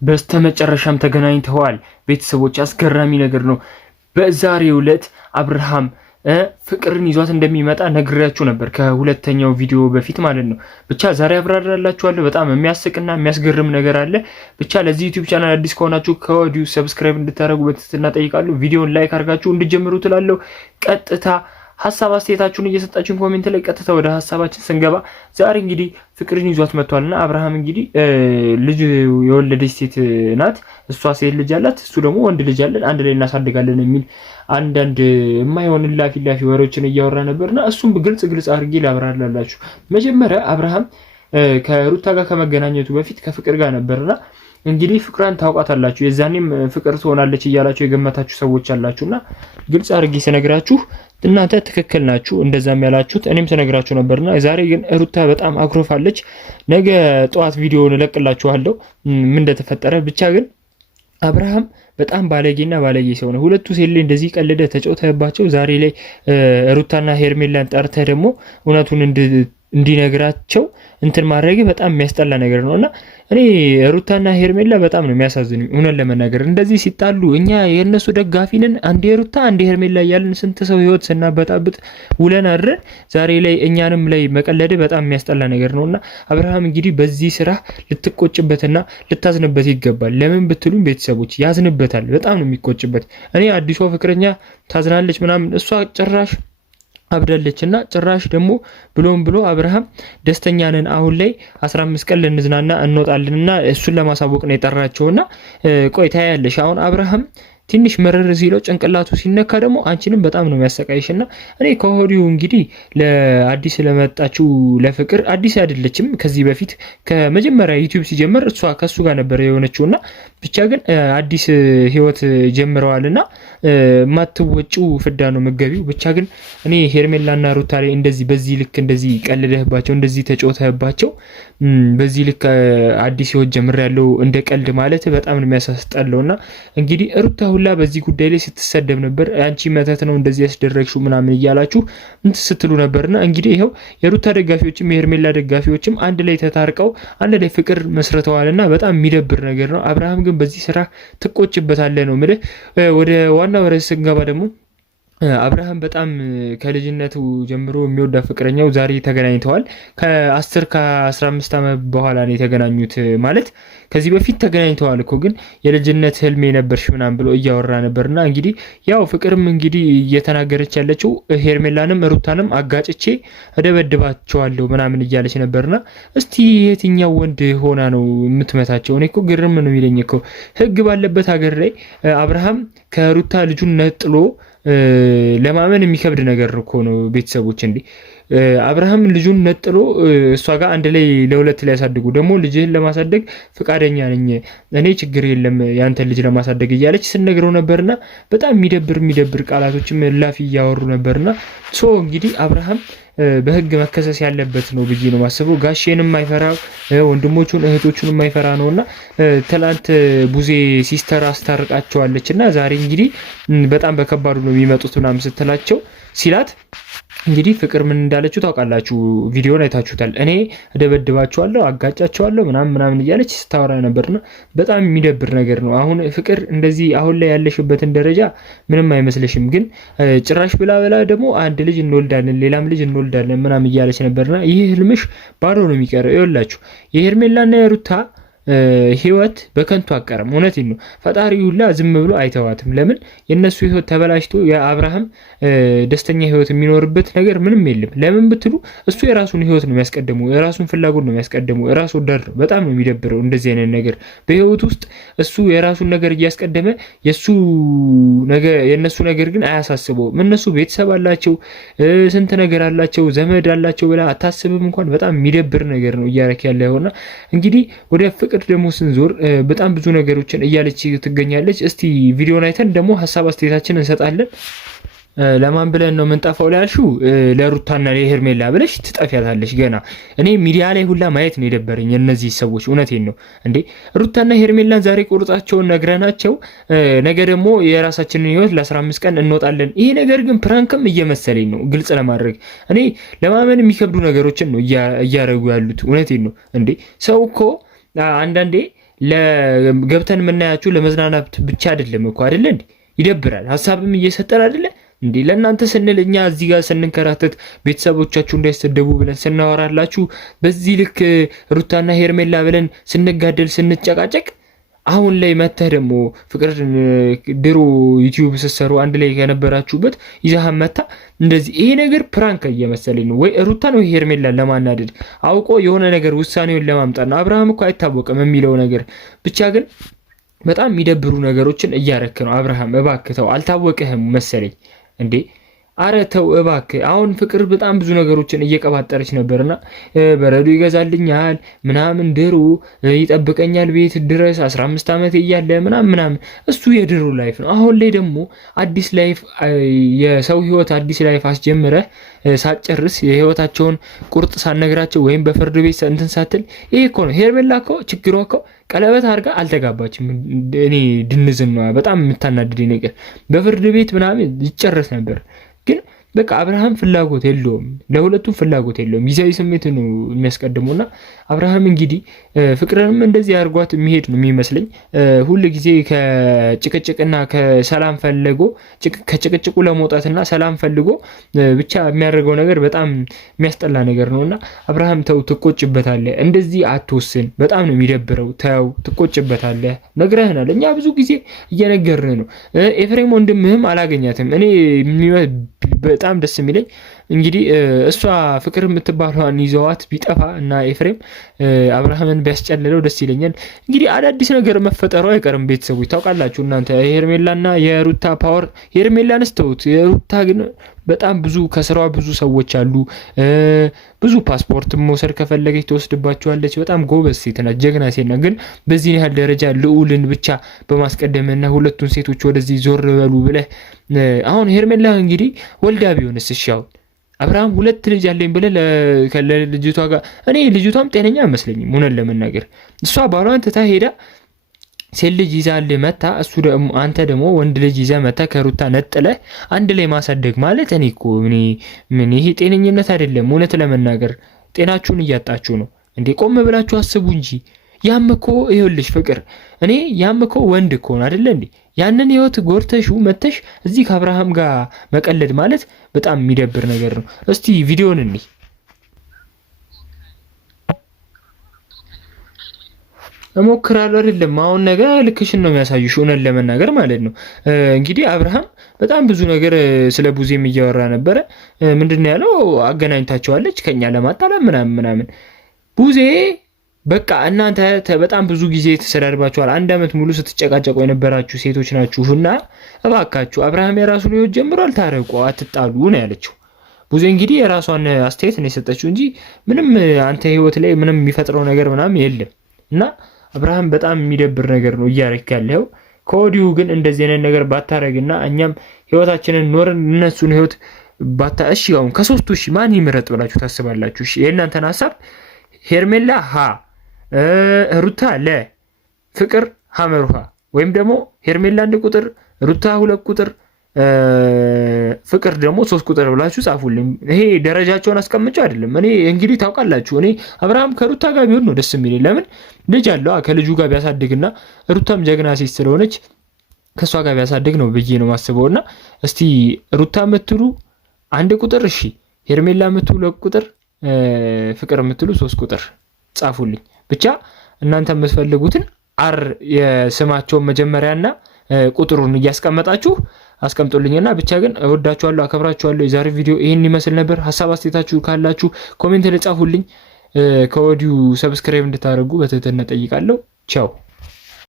በስተመጨረሻም ተገናኝተዋል። ቤተሰቦች አስገራሚ ነገር ነው። በዛሬው ዕለት አብርሃም ፍቅርን ይዟት እንደሚመጣ ነግሬያችሁ ነበር ከሁለተኛው ቪዲዮ በፊት ማለት ነው። ብቻ ዛሬ አብራራላችኋለሁ። በጣም የሚያስቅና የሚያስገርም ነገር አለ። ብቻ ለዚህ ዩቲዩብ ቻናል አዲስ ከሆናችሁ ከወዲሁ ሰብስክራይብ እንድታደርጉ በትህትና ጠይቃለሁ። ቪዲዮን ላይክ አድርጋችሁ እንድጀምሩ ትላለሁ። ቀጥታ ሀሳብ አስተያየታችሁን እየሰጣችሁን ኮሜንት ላይ ቀጥታ ወደ ሀሳባችን ስንገባ ዛሬ እንግዲህ ፍቅርን ይዟት መጥቷልና አብርሃም እንግዲህ ልጅ የወለደች ሴት ናት። እሷ ሴት ልጅ አላት፣ እሱ ደግሞ ወንድ ልጅ አለን፣ አንድ ላይ እናሳድጋለን የሚል አንዳንድ የማይሆን ላፊ ወሬዎችን እያወራ ነበርና እሱም ግልጽ አድርጌ ላብራራላችሁ። መጀመሪያ አብርሃም ከሩታ ጋር ከመገናኘቱ በፊት ከፍቅር ጋር ነበርና እንግዲህ ፍቅራን ታውቃታላችሁ። የዛኔም ፍቅር ትሆናለች እያላችሁ የገመታችሁ ሰዎች አላችሁና ግልጽ አድርጌ ስነግራችሁ እናንተ ትክክል ናችሁ። እንደዛም ያላችሁት እኔም ስነግራችሁ ነበርና ዛሬ ግን ሩታ በጣም አኩርፋለች። ነገ ጠዋት ቪዲዮውን እለቅላችኋለሁ ምን እንደተፈጠረ። ብቻ ግን አብርሃም በጣም ባለጌና ባለጌ ሰው ነው። ሁለቱ ሴት ላይ እንደዚህ ቀልደ ተጫውተህባቸው ዛሬ ላይ ሩታና ሄርሜላን ጠርተህ ደግሞ እውነቱን እንዲነግራቸው እንትን ማድረግ በጣም የሚያስጠላ ነገር ነውና እኔ ሩታና ሄርሜላ በጣም ነው የሚያሳዝኑኝ። እውነት ለመናገር እንደዚህ ሲጣሉ እኛ የነሱ ደጋፊ ነን፣ አንዴ ሩታ አንዴ ሄርሜላ እያልን ስንት ሰው ህይወት ስናበጣብጥ ውለን አድረን ዛሬ ላይ እኛንም ላይ መቀለድ በጣም የሚያስጠላ ነገር ነውና አብርሃም እንግዲህ በዚህ ስራ ልትቆጭበትና ልታዝንበት ይገባል። ለምን ብትሉኝ ቤተሰቦች ያዝንበታል፣ በጣም ነው የሚቆጭበት። እኔ አዲሷ ፍቅረኛ ታዝናለች ምናምን፣ እሷ ጭራሽ አብዳለችና ጭራሽ ደግሞ ብሎ አብርሃም ደስተኛ ነን አሁን ላይ 15 ቀን ልንዝናና እንወጣለንና እሱን ለማሳወቅ ነው የጠራቸውና ቆይታ ያለሽ አሁን አብርሃም ትንሽ መረር ሲለው ጭንቅላቱ ሲነካ ደግሞ አንቺንም በጣም ነው የሚያሰቃይሽና እኔ ከሆዲው እንግዲህ ለአዲስ ለመጣችው ለፍቅር አዲስ አይደለችም። ከዚህ በፊት ከመጀመሪያ ዩቲዩብ ሲጀምር እሷ ከሱ ጋር ነበር የሆነችውና ብቻ ግን አዲስ ህይወት ጀምረዋልና ማትወጪው ፍዳ ነው መገቢው። ብቻ ግን እኔ ሄርሜላና ሩታ ላይ እንደዚህ በዚህ ልክ እንደዚህ ቀልደህባቸው እንደዚህ ተጫውተህባቸው በዚህ ልክ አዲስ ህይወት ጀምሬያለሁ እንደ ቀልድ ማለት በጣም ነው የሚያሳስጠላውና እንግዲህ ሩታ ሁላ በዚህ ጉዳይ ላይ ስትሰደብ ነበር። አንቺ መተት ነው እንደዚህ ያስደረግሽው ምናምን እያላችሁ እንት ስትሉ ነበርና እንግዲህ ይሄው የሩታ ደጋፊዎችም የሄርሜላ ደጋፊዎችም አንድ ላይ ተታርቀው አንድ ላይ ፍቅር መስርተዋልና በጣም የሚደብር ነገር ነው። አብርሃም ግን በዚህ ስራ ትቆጭበታለህ ነው ማለት። ወደ ዋናው ርዕስ ስንገባ ደግሞ አብርሃም በጣም ከልጅነቱ ጀምሮ የሚወዳ ፍቅረኛው ዛሬ ተገናኝተዋል። ከ10 ከ15 ዓመት በኋላ ነው የተገናኙት። ማለት ከዚህ በፊት ተገናኝተዋል እኮ ግን የልጅነት ህልሜ ነበርሽ ምናምን ብሎ እያወራ ነበርና እንግዲህ ያው ፍቅርም እንግዲህ እየተናገረች ያለችው ሄርሜላንም ሩታንም አጋጭቼ እደበድባቸዋለሁ ምናምን እያለች ነበርና እስቲ የትኛው ወንድ ሆና ነው የምትመታቸው? እኔ እኮ ግርም ነው የሚለኝ እኮ ህግ ባለበት ሀገር ላይ አብርሃም ከሩታ ልጁን ነጥሎ ለማመን የሚከብድ ነገር እኮ ነው ቤተሰቦች። እንዴ አብርሃም ልጁን ነጥሎ እሷ ጋር አንድ ላይ ለሁለት ላይ ያሳድጉ ደግሞ ልጅህን ለማሳደግ ፍቃደኛ ነኝ እኔ ችግር የለም ያንተ ልጅ ለማሳደግ እያለች ስነግረው ነበርና በጣም የሚደብር ቃላቶችም ላፊ እያወሩ ነበርና እንግዲህ አብርሃም በህግ መከሰስ ያለበት ነው ብዬ ነው ማስበው። ጋሼንም ማይፈራው ወንድሞቹን እህቶቹን ማይፈራ ነውና ትላንት ቡዜ ሲስተር አስታርቃቸዋለችና ዛሬ እንግዲህ በጣም በከባዱ ነው የሚመጡት ምናምን ስትላቸው ሲላት እንግዲህ ፍቅር ምን እንዳለችው ታውቃላችሁ። ቪዲዮን አይታችሁታል። እኔ እደበድባቸዋለሁ አጋጫቸዋለሁ ምናምን እያለች ስታወራ ነበርና በጣም የሚደብር ነገር ነው። አሁን ፍቅር እንደዚህ አሁን ላይ ያለሽበትን ደረጃ ምንም አይመስልሽም፣ ግን ጭራሽ ብላ ደግሞ አንድ ልጅ እንወልዳለን ሌላም ልጅ እንወልዳለን ምናምን እያለች ነበርና ይህ ህልምሽ ባዶ ነው የሚቀረው። ይኸውላችሁ የሄርሜላና የሩታ ህይወት በከንቱ አቀረም። እውነቴን ነው። ፈጣሪ ሁላ ዝም ብሎ አይተዋትም። ለምን የነሱ ህይወት ተበላሽቶ የአብርሃም ደስተኛ ህይወት የሚኖርበት ነገር ምንም የለም። ለምን ብትሉ እሱ የራሱን ህይወት ነው የሚያስቀድመው፣ የራሱን ፍላጎት ነው የሚያስቀድመው። ራሱ ወዳድ ነው። በጣም ነው የሚደብረው እንደዚህ አይነት ነገር በህይወት ውስጥ እሱ የራሱን ነገር እያስቀደመ የነሱ ነገር ግን አያሳስበውም። እነሱ ቤተሰብ አላቸው፣ ስንት ነገር አላቸው፣ ዘመድ አላቸው ብላ አታስብም እንኳን። በጣም የሚደብር ነገር ነው እያረክ ያለውና እንግዲህ ወደ ፍቅር ደግሞ ስንዞር በጣም ብዙ ነገሮችን እያለች ትገኛለች። እስቲ ቪዲዮን አይተን ደግሞ ሐሳብ አስተያየታችንን እንሰጣለን። ለማን ብለን ነው ምንጣፋው ላይ ያልሽው? ለሩታና ለሄርሜላ ብለሽ ትጠፊያታለሽ። ገና እኔ ሚዲያ ላይ ሁላ ማየት ነው የደበረኝ እነዚህ ሰዎች። እውነቴን ነው እንዴ ሩታና ሄርሜላን ዛሬ ቁርጣቸውን ነግረናቸው ነገ ደግሞ የራሳችንን ህይወት ለ15 ቀን እንወጣለን። ይሄ ነገር ግን ፕራንክም እየመሰለኝ ነው ግልጽ ለማድረግ እኔ ለማመን የሚከብዱ ነገሮችን ነው እያረጉ ያሉት። እውነቴን ነው እንዴ ሰው እኮ አንዳንዴ ለገብተን የምናያችሁ ለመዝናናት ብቻ አይደለም እኮ አይደለ እንዴ? ይደብራል። ሀሳብም እየሰጠን አይደለ እንዴ? ለእናንተ ስንል እኛ እዚህ ጋር ስንንከራተት ቤተሰቦቻችሁ እንዳይሰደቡ ብለን ስናወራላችሁ በዚህ ልክ ሩታና ሄርሜላ ብለን ስንጋደል ስንጨቃጨቅ አሁን ላይ መተህ ደግሞ ፍቅር ድሮ ዩቲዩብ ስትሰሩ አንድ ላይ ከነበራችሁበት ይዛሃን መታ እንደዚህ ይሄ ነገር ፕራንክ እየመሰለኝ ነው። ወይ ሩታን ወይ ሄርሜላን ለማናደድ አውቆ የሆነ ነገር ውሳኔውን ለማምጣት ነው። አብርሃም እኮ አይታወቅም የሚለው ነገር ብቻ ግን በጣም የሚደብሩ ነገሮችን እያረክ ነው። አብርሃም እባክህ ተው፣ አልታወቅህም መሰለኝ እንዴ። አረ ተው እባክህ። አሁን ፍቅር በጣም ብዙ ነገሮችን እየቀባጠረች ነበርና በረዶ ይገዛልኛል ምናምን ድሮ ይጠብቀኛል ቤት ድረስ 15 ዓመት እያለ ምናምን እሱ የድሮ ላይፍ ነው። አሁን ላይ ደግሞ አዲስ ላይፍ የሰው ህይወት አዲስ ላይፍ አስጀምረህ ሳትጨርስ የህይወታቸውን ቁርጥ ሳትነግራቸው ወይም በፍርድ ቤት እንትን ሳትል ይሄ እኮ ነው። ሄርሜላ እኮ ችግሯ እኮ ቀለበት አድርጋ አልተጋባችም። እኔ ድንዝን ነው በጣም የምታናድደኝ ነገር። በፍርድ ቤት ምናምን ይጨረስ ነበር ግን በቃ አብርሃም ፍላጎት የለውም፣ ለሁለቱም ፍላጎት የለውም። ጊዜያዊ ስሜት ነው የሚያስቀድመውና አብርሃም እንግዲህ ፍቅርንም እንደዚህ አድርጓት የሚሄድ ነው የሚመስለኝ። ሁሉ ጊዜ ከጭቅጭቅና ከሰላም ፈልጎ ከጭቅጭቁ ለመውጣትና ሰላም ፈልጎ ብቻ የሚያደርገው ነገር በጣም የሚያስጠላ ነገር ነውና አብርሃም ተው፣ ትቆጭበታለህ። እንደዚህ አትወስን፣ በጣም ነው የሚደብረው። ተው፣ ትቆጭበታለህ። ነግረህናል፣ እኛ ብዙ ጊዜ እየነገርን ነው። ኤፍሬም ወንድምህም አላገኛትም። እኔ በጣም ደስ የሚለኝ እንግዲህ እሷ ፍቅር የምትባለዋን ይዘዋት ቢጠፋ እና ኤፍሬም አብርሃምን ቢያስጨልለው ደስ ይለኛል። እንግዲህ አዳዲስ ነገር መፈጠሩ አይቀርም። ቤተሰቦች ታውቃላችሁ እናንተ የሄርሜላና የሩታ ፓወር። ሄርሜላንስ ተውት፣ የሩታ ግን በጣም ብዙ ከስራዋ ብዙ ሰዎች አሉ። ብዙ ፓስፖርት መውሰድ ከፈለገች ትወስድባቸዋለች። በጣም ጎበዝ ሴት ናት፣ ጀግና ሴት ናት። ግን በዚህ ያህል ደረጃ ልዑልን ብቻ በማስቀደምና ሁለቱን ሴቶች ወደዚህ ዞር በሉ ብለህ አሁን ሄርሜላ እንግዲህ ወልዳ ቢሆንስ እሺ አሁን አብርሃም 2 ልጅ አለኝ ብለህ ለልጅቷ ጋር እኔ ልጅቷም ጤነኛ አይመስለኝም እውነት ለመናገር። እሷ ባሏን ትታ ሄዳ ሴት ልጅ ይዛል መታ፣ እሱ ደግሞ አንተ ደግሞ ወንድ ልጅ ይዘህ መታ ከሩታ ነጥለህ አንድ ላይ ማሳደግ ማለት እኔ እኮ ምን ይሄ ጤነኝነት አይደለም። እውነት ለመናገር ጤናችሁን እያጣችሁ ነው እንዴ። ቆም ብላችሁ አስቡ እንጂ። ያም እኮ ይኸውልሽ ፍቅር እኔ ያም እኮ ወንድ እኮ ነው አይደለ እንዴ? ያንን ህይወት ጎርተሹ መተሽ እዚህ ከአብርሃም ጋር መቀለድ ማለት በጣም የሚደብር ነገር ነው። እስቲ ቪዲዮን እንይ። እሞክራለሁ አይደለም አሁን ነገ ልክሽን ነው የሚያሳዩሽ እውነት ለመናገር ማለት ነው። እንግዲህ አብርሃም በጣም ብዙ ነገር ስለ ቡዜም እያወራ ነበረ። ምንድነው ያለው? አገናኝታቸዋለች ከኛ ለማጣላት ምናምን ቡዜ በቃ እናንተ በጣም ብዙ ጊዜ ተሰዳድባችኋል። 1 ዓመት ሙሉ ስትጨቃጨቁ የነበራችሁ ሴቶች ናችሁና እባካችሁ አብርሃም የራሱን ህይወት ጀምሯል፣ ታረቁ፣ አትጣሉ ነው ያለችው። ቡዜ እንግዲህ የራሷን አስተያየት ነው የሰጠችው እንጂ ምንም አንተ ህይወት ላይ ምንም የሚፈጥረው ነገር ምናምን የለም። እና አብርሃም በጣም የሚደብር ነገር ነው እያረክ ያለው። ከወዲሁ ግን እንደዚህ አይነት ነገር ባታረግና እኛም ህይወታችንን ኖረን እነሱን ህይወት እሺ አሁን ከሶስቱ እሺ ማን ይመረጥ ብላችሁ ታስባላችሁ? እሺ የእናንተን ሀሳብ። ሄርሜላ ሀ፣ ሩታ ለ፣ ፍቅር ሀመሩሃ ወይም ደግሞ ሄርሜላ 1 ቁጥር፣ ሩታ 2 ቁጥር፣ ፍቅር ደግሞ 3 ቁጥር ብላችሁ ጻፉልኝ። ይሄ ደረጃቸውን አስቀምጬ አይደለም። እኔ እንግዲህ ታውቃላችሁ እኔ አብርሃም ከሩታ ጋር ቢሆን ነው ደስ የሚለኝ። ለምን ልጅ አለው ከልጁ ጋር ቢያሳድግና ሩታም ጀግና ሴት ስለሆነች ከሷ ጋር ቢያሳድግ ነው ብዬ ነው ማስበውና እስቲ ሩታ የምትሉ 1 ቁጥር እሺ፣ ሄርሜላ የምትሉ 2 ቁጥር፣ ፍቅር የምትሉ 3 ቁጥር ጻፉልኝ። ብቻ እናንተ የምትፈልጉትን የስማቸውን መጀመሪያና ቁጥሩን እያስቀመጣችሁ አስቀምጡልኝና ብቻ ግን እወዳችኋለሁ፣ አከብራችኋለሁ። የዛሬ ቪዲዮ ይሄን ይመስል ነበር። ሐሳብ አስተያየታችሁ ካላችሁ ኮሜንት ላይ ጻፉልኝ። ከወዲሁ ሰብስክራይብ እንድታደርጉ በትህትና ጠይቃለሁ። ቻው።